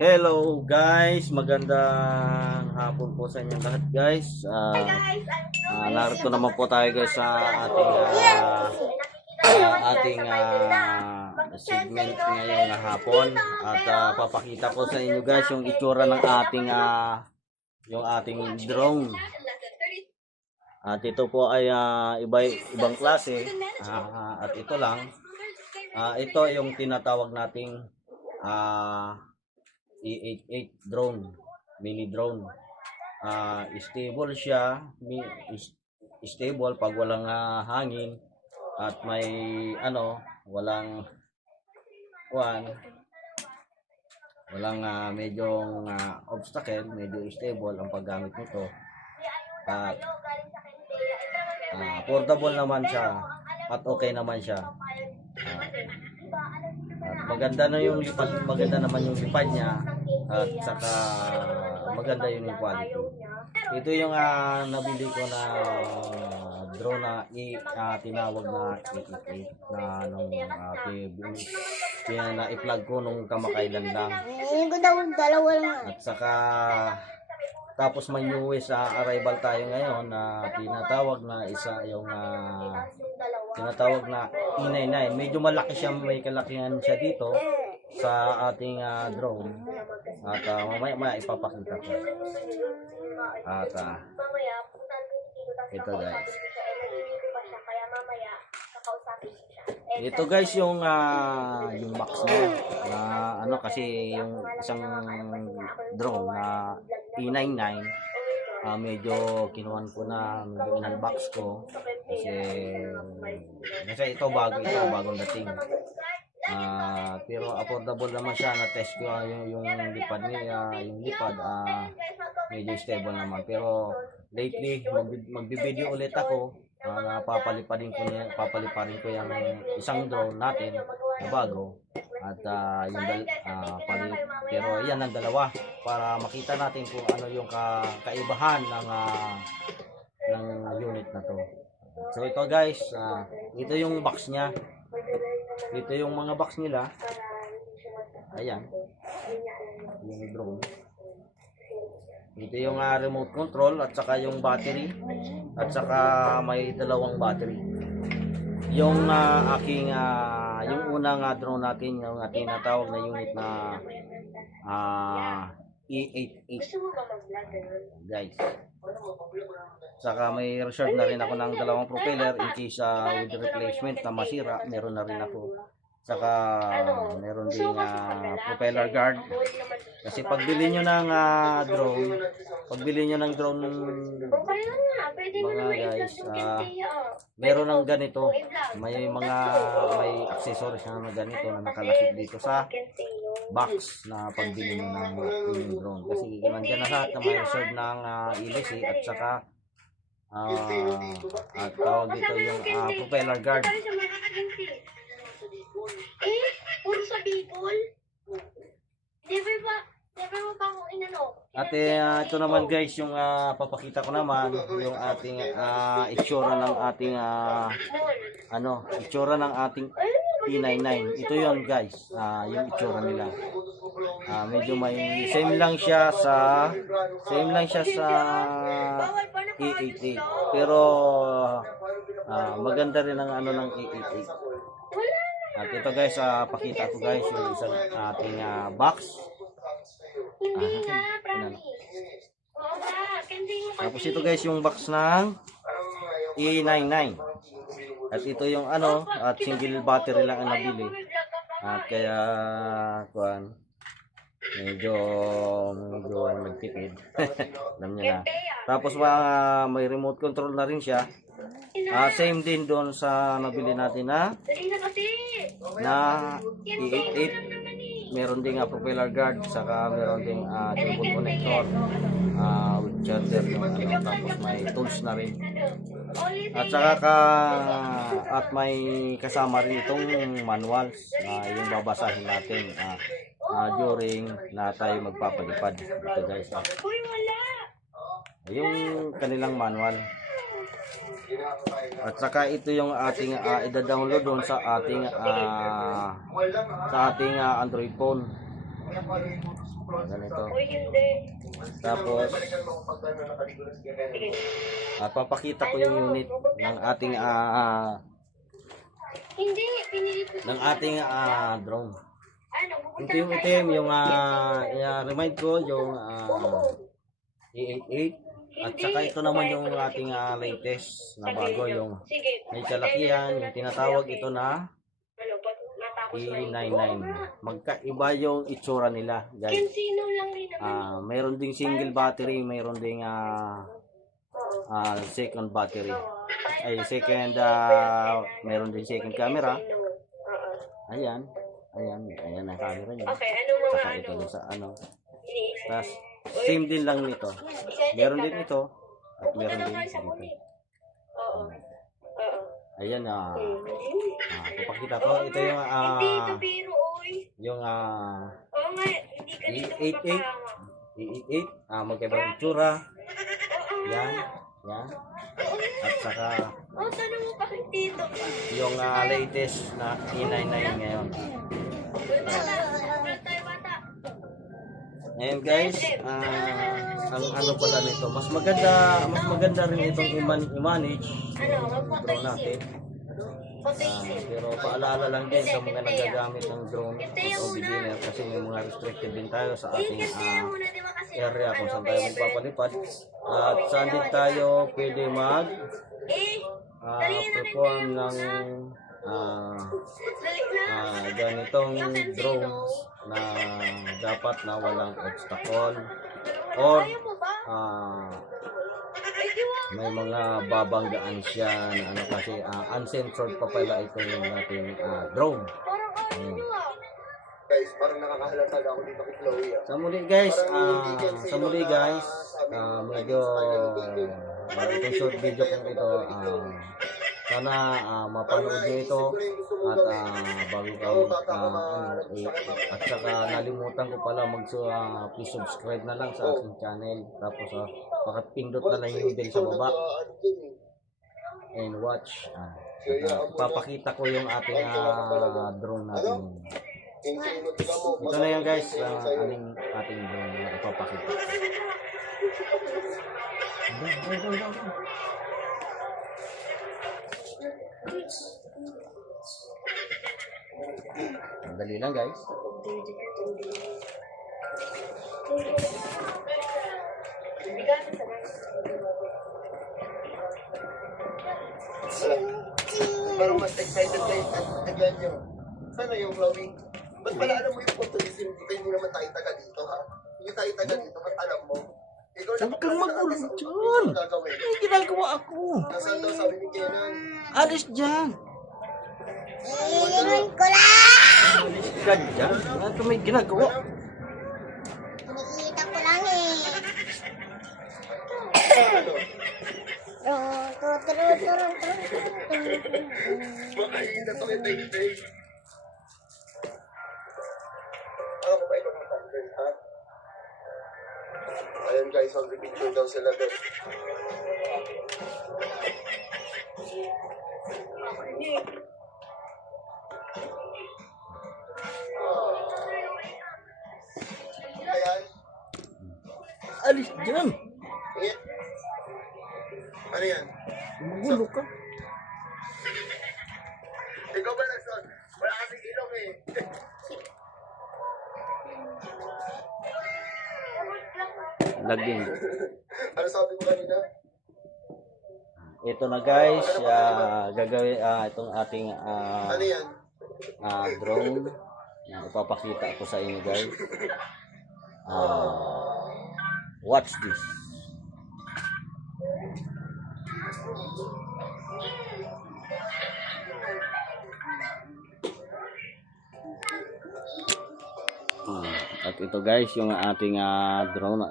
Hello guys, magandang hapon po sa inyo lahat guys. Narito naman po tayo guys sa ating segment ngayong hapon at papakita ko sa inyo guys yung itsura ng ating drone. At ito po ay ibang klase at ito lang. Ito yung tinatawag nating E88 drone, mini drone. Stable siya, stable pag walang hangin at may walang medyo obstacle, medyo stable ang paggamit nito. At affordable naman siya at okay naman siya. Maganda naman yung lipad niya at saka maganda yung quality. Ito yung nabili ko na drone na tinawag na E88 na i-plug ko nung kamakailan lang. At saka tapos may US arrival tayo ngayon na tinatawag na E99. Medyo malaki siya, may kalakihan siya dito sa ating drone. At mamaya ipapakita ko. At ito guys. Ito guys yung box niya na kasi yung isang drone na E99 medyo kinuhan ko na in-unbox ko kasi ito bagong dating. Pero affordable naman siya, na test ko yung lipad niya, medyo stable naman. Pero lately magbi-video ulit ako, papaliparin ko yung isang drone natin na bago at pero yan ang dalawa para makita natin kung ano yung kaibahan ng unit na to. So ito guys, ito yung box niya. Ito yung mga box nila. Ayan. Yung drone. Ito yung remote control at saka yung battery. At saka may dalawang battery. Yung yung unang drone natin, yung ating natawag na unit na E88 guys. Saka may reserve na rin ako ng dalawang propeller in case with replacement na masira, meron na rin ako. Saka meron din propeller guard. Kasi pagbili nyo ng drone, mga guys, meron ng ganito. May accessories na ganito na nakalakip dito sa box na pagbili nyo ng drone. Kasi nandiyan na lahat na may reserve ng ilisi at saka at tawag dito yung propeller guard. Puro sa Bicol? Never mo pa akong inano. At ito naman guys yung papakita ko naman yung ating itsura ng ating itsura ng ating E99. Ito yon guys, yung itsura nila. Medyo may same lang siya sa E88 pero maganda rin ang ng E88. At ito guys, pakita ko guys yung isang ating box. Hindi nga, promise. Oo nga, hindi mo kasi. Tapos ito guys yung box ng E99. At ito yung at single battery lang ang nabili. At kaya medyo nagtipid. Alam niyo na. Tapos may remote control na rin siya. Same din doon sa nabili natin na E88. Meron din propeller guard, saka meron din cable connector with charger tapos may tools na rin. At saka may kasama rin itong manuals yung babasahin natin during na tayo magpapalipad. Ito guys. Yung kanilang manual. At saka ito yung ating ida-download doon sa ating Android phone. Ganito. Uy, hindi. Tapos, Sige. papakita ko yung unit ng ating Hindi, pinili ko drone. ano, Ito yung item, yung remind ko, yung E88. At saka ito naman yung ating latest na bago, yung Sige. may kalakihan, yung tinatawag ito na Ano, ba't natapos na yun? E99. Magkaiba yung itsura nila, guys. Sino lang rin naman. Mayroon ding single battery, mayroon ding second battery. Mayroon din second camera. Ayan ang camera niya. Okay, ano mga Saka ito din sa iniisip? Tapos, same din lang nito. Meron din ito. At meron din dito. Oo. Oo. Ayan papakita ko. Ito yung Hindi ito biro, oy. yung Oo nga, hindi ka dito E88. mapapahanga. E88. Magkaiba yung itsura. Oo. Yan. At saka Tanong mo pa kay Tito. yung latest na E99 ngayon. Bata. Ngayon guys, ang ano pala nito, mas maganda rin itong i-manage Ano, drone magpapayisip. natin. Pagpapayisip. Pero paalala lang din sa mga nagagamit ng drone o beginner kasi may mga restricted din tayo sa ating Muna, di ba kasi? area kung saan tayo magpapalipad. At saan din tayo pwede perform ng Dali na. ganitong drones na dapat na walang obstacle or Ayaw mo ba? Ay, di ba? may mga babanggaan siya na kasi uncensored pa pala ito yung ating drone. Parang ayaw nyo ah. Guys, parang nakakahalata ako dito kay Chloe. Sa muli guys, medyo itong short video kong ito, sana mapanood nyo ito at bago ka at saka nalimutan ko pala please subscribe na lang sa aking channel, tapos pakapindot na lang yung bell sa baba and watch. Ipapakita ko yung ating drone natin. Ito na yan guys, ating drone na ipapakita. Dali lang guys. Parang mas excited guys at again nyo. Sana yung Chloe. Ba't pala alam mo yung optimism dito, hindi naman tayo taga dito ha? Hindi tayo taga dito, ba't alam mo? Ikaw Huwag kang magulo dyan. gagawin. May ginagawa ako. Nasaan daw sabi ni Kenan? Alis dyan. Ililingon ko lang! Alis ka dyan. Ano may ginagawa? Nakikita ko lang eh. Ano? Makahinda to kay Tay. Ako ba ibang content ha? Ayan guys, mag-picture daw sila guys. Ayan. Alis dyan. Ingit. Ano yan? Magulo ka. Ikaw ba nagson? Wala kasing ilong eh. Laging. Ano sabi ko kanina? Ito na guys, gagawin itong ating Ano yan? drone. Ipapakita ko sa inyo guys. Watch this. At ito guys yung ating drone.